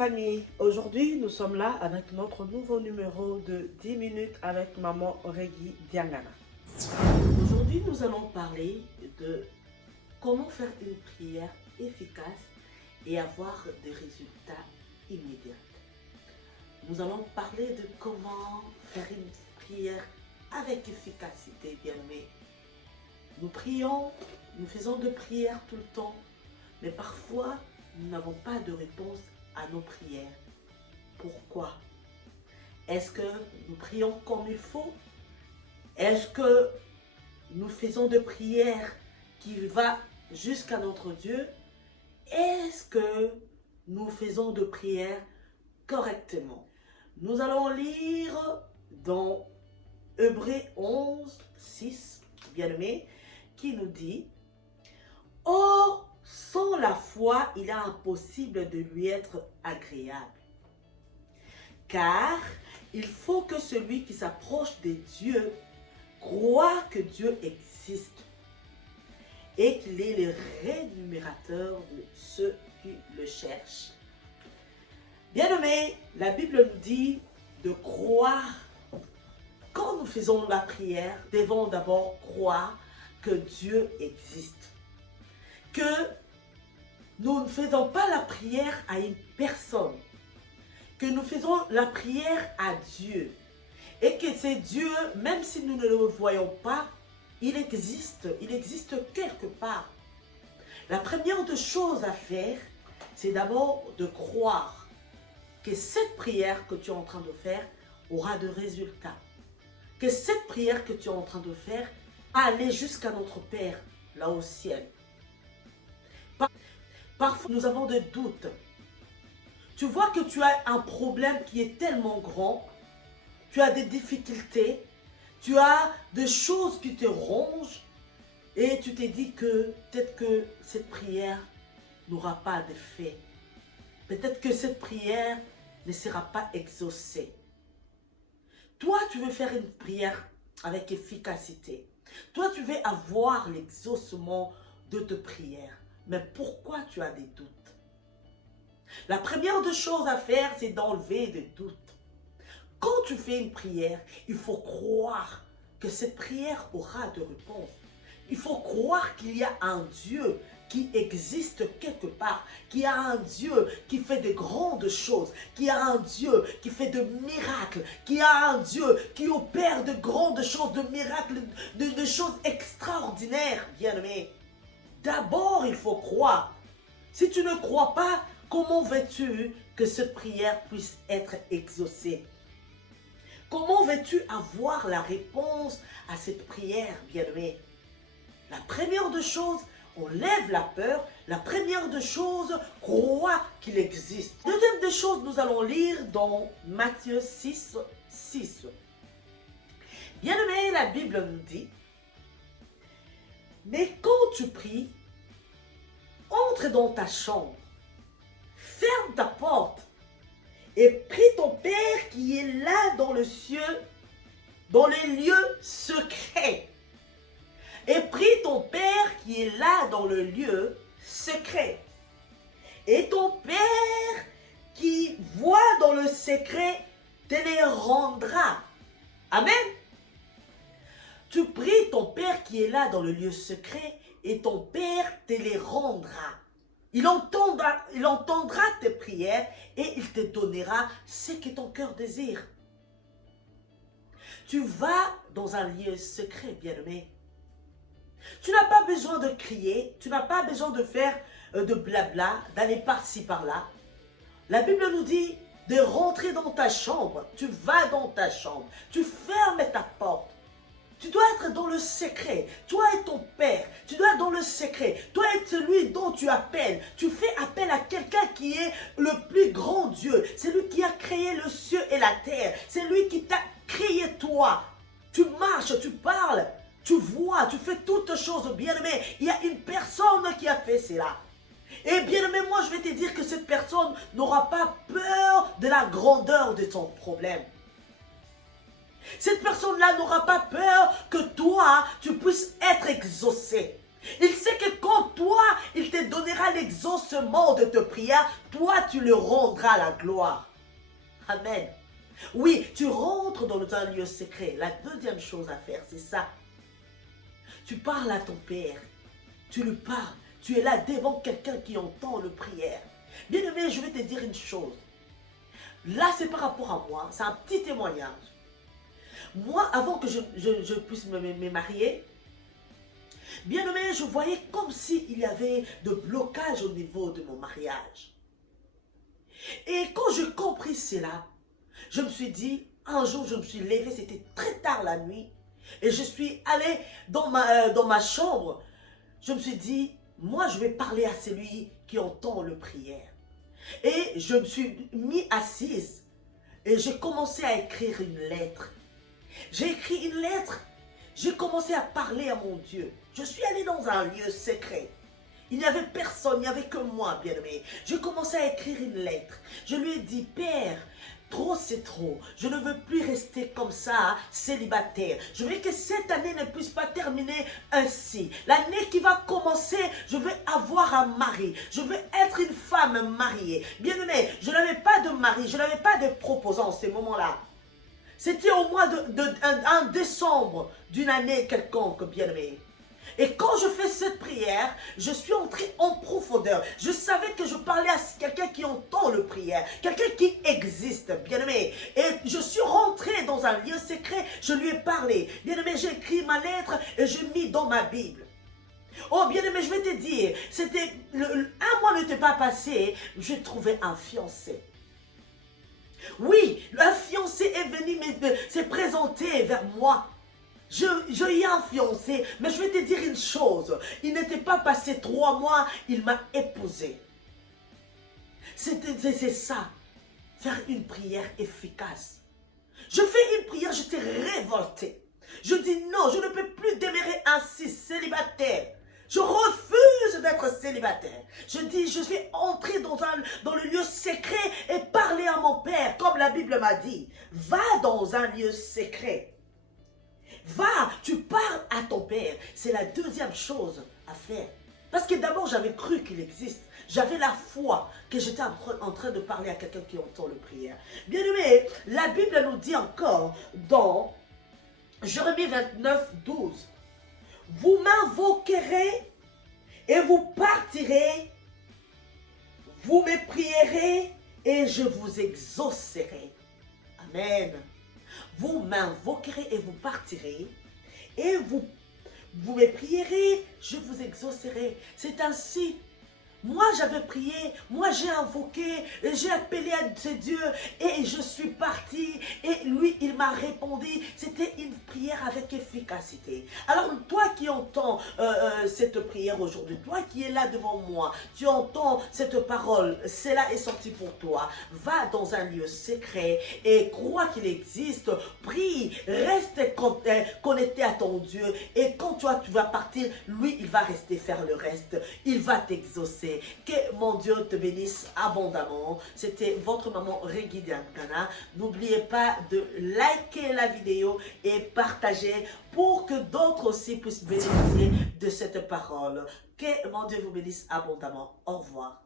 famille, aujourd'hui nous sommes là avec notre nouveau numéro de 10 minutes avec maman Reggie Diangana. Aujourd'hui nous allons parler de comment faire une prière efficace et avoir des résultats immédiats. Nous allons parler de comment faire une prière avec efficacité, bien-aimés. Nous prions, nous faisons de prières tout le temps, mais parfois nous n'avons pas de réponse à nos prières. Pourquoi? Est-ce que nous prions comme il faut? Est-ce que nous faisons de prières qui vont jusqu'à notre Dieu? Est-ce que nous faisons de prières correctement? Nous allons lire dans Hébreux 11, 6, bien-aimé, qui nous dit: Or, sans la foi, il est impossible de lui être agréable. Car il faut que celui qui s'approche de Dieu croit que Dieu existe et qu'il est le rémunérateur de ceux qui le cherchent. Bien-aimés, la Bible nous dit de croire. Quand nous faisons la prière, nous devons d'abord croire que Dieu existe. Que nous ne faisons pas la prière à une personne, que nous faisons la prière à Dieu. Et que c'est Dieu, même si nous ne le voyons pas, il existe quelque part. La première des choses à faire, c'est d'abord de croire que cette prière que tu es en train de faire aura de résultats. Que cette prière que tu es en train de faire va aller jusqu'à notre Père, là au ciel. Parfois, nous avons des doutes. Tu vois que tu as un problème qui est tellement grand, tu as des difficultés, tu as des choses qui te rongent et tu te dis que peut-être que cette prière n'aura pas d'effet. Peut-être que cette prière ne sera pas exaucée. Toi, tu veux faire une prière avec efficacité. Toi, tu veux avoir l'exaucement de tes prières. Mais pourquoi tu as des doutes? La première des choses à faire, c'est d'enlever des doutes. Quand tu fais une prière, il faut croire que cette prière aura de réponse. Il faut croire qu'il y a un Dieu qui existe quelque part, qu'il y a un Dieu qui fait de grandes choses, qu'il y a un Dieu qui fait de miracles, qu'il y a un Dieu qui opère de grandes choses, de miracles, de choses extraordinaires, bien-aimés. D'abord, il faut croire. Si tu ne crois pas, comment veux-tu que cette prière puisse être exaucée? Comment veux-tu avoir la réponse à cette prière, bien-aimé? La première des choses, on lève la peur. La première des choses, crois qu'il existe. Deuxième des choses, nous allons lire dans Matthieu 6, 6. Bien-aimé, la Bible nous dit: mais quand tu pries, entre dans ta chambre, ferme ta porte et prie ton Père qui est là dans le ciel, dans les lieux secrets. Et prie ton Père qui est là dans le lieu secret. Et ton Père qui voit dans le secret te les rendra. Amen. Tu pries ton Père qui est là dans le lieu secret et ton Père te les rendra. Il entendra tes prières et il te donnera ce que ton cœur désire. Tu vas dans un lieu secret, bien-aimé. Tu n'as pas besoin de crier, tu n'as pas besoin de faire de blabla, d'aller par-ci, par-là. La Bible nous dit de rentrer dans ta chambre. Tu vas dans ta chambre, tu fermes ta porte. Tu dois être dans le secret. Toi et ton Père, tu dois être dans le secret. Toi et celui dont tu appelles. Tu fais appel à quelqu'un qui est le plus grand Dieu. C'est lui qui a créé le ciel et la terre. C'est lui qui t'a créé toi. Tu marches, tu parles, tu vois, tu fais toutes choses, bien-aimé. Il y a une personne qui a fait cela. Et bien-aimé, moi je vais te dire que cette personne n'aura pas peur de la grandeur de ton problème. Cette personne-là n'aura pas peur que toi, tu puisses être exaucé. Il sait que quand toi, il te donnera l'exaucement de tes prières, toi, tu le rendras la gloire. Amen. Oui, tu rentres dans un lieu secret. La deuxième chose à faire, c'est ça. Tu parles à ton Père. Tu lui parles. Tu es là devant quelqu'un qui entend le prière. Bien-aimé, je vais te dire une chose. Là, c'est par rapport à moi. C'est un petit témoignage. Moi, avant que je puisse me marier, bien-aimé, je voyais comme s'il y avait de blocage au niveau de mon mariage. Et quand je compris cela, je me suis dit, un jour, je me suis levé, c'était très tard la nuit, et je suis allé dans ma chambre. Je me suis dit, moi, je vais parler à celui qui entend le prière. Et je me suis mis assise, et j'ai commencé à écrire une lettre. J'ai écrit une lettre, j'ai commencé à parler à mon Dieu. Je suis allé dans un lieu secret. Il n'y avait personne, il n'y avait que moi, bien-aimé. J'ai commencé à écrire une lettre. Je lui ai dit, Père, trop c'est trop. Je ne veux plus rester comme ça, célibataire. Je veux que cette année ne puisse pas terminer ainsi. L'année qui va commencer, je veux avoir un mari. Je veux être une femme mariée. Bien-aimé, je n'avais pas de mari, je n'avais pas de proposant en ce moment-là. C'était au mois un décembre d'une année quelconque, bien-aimé. Et quand je fais cette prière, je suis entré en profondeur. Je savais que je parlais à quelqu'un qui entend le prière, quelqu'un qui existe, bien-aimé. Et je suis rentré dans un lieu secret, je lui ai parlé. Bien-aimé, j'ai écrit ma lettre et j'ai mis dans ma Bible. Oh, bien-aimé, je vais te dire, un mois n'était pas passé, j'ai trouvé un fiancé. Oui, un fiancé est venu se présenter vers moi. Je y ai un fiancé, mais je vais te dire une chose. Il n'était pas passé 3 mois, il m'a épousé. C'est ça, faire une prière efficace. Je fais une prière, j'étais révolté. Je dis non, je ne peux plus demeurer ainsi, célibataire. Je refuse d'être célibataire. Je dis, je vais entrer dans le lieu secret et parler à mon Père, comme la Bible m'a dit. Va dans un lieu secret. Va, tu parles à ton Père. C'est la deuxième chose à faire. Parce que d'abord, j'avais cru qu'il existe. J'avais la foi que j'étais en train de parler à quelqu'un qui entend le prière. Bien aimé, la Bible nous dit encore dans Jérémie 29, 12. Vous m'invoquerez et vous partirez. Vous me prierez et je vous exaucerai. Amen. Vous m'invoquerez et vous partirez, et vous me prierez, je vous exaucerai. C'est ainsi. Moi, j'avais prié, moi, j'ai invoqué, j'ai appelé à ce Dieu, et je suis parti, et lui, il m'a répondu. C'était une prière avec efficacité. Alors, toi qui entends cette prière aujourd'hui, toi qui es là devant moi, tu entends cette parole, cela est sorti pour toi. Va dans un lieu secret et crois qu'il existe. Prie, reste connecté à ton Dieu, et quand toi, tu vas partir, lui, il va rester faire le reste. Il va t'exaucer. Que mon Dieu te bénisse abondamment. C'était votre maman Reggie Diangana. N'oubliez pas de liker la vidéo et partager pour que d'autres aussi puissent bénéficier de cette parole. Que mon Dieu vous bénisse abondamment. Au revoir.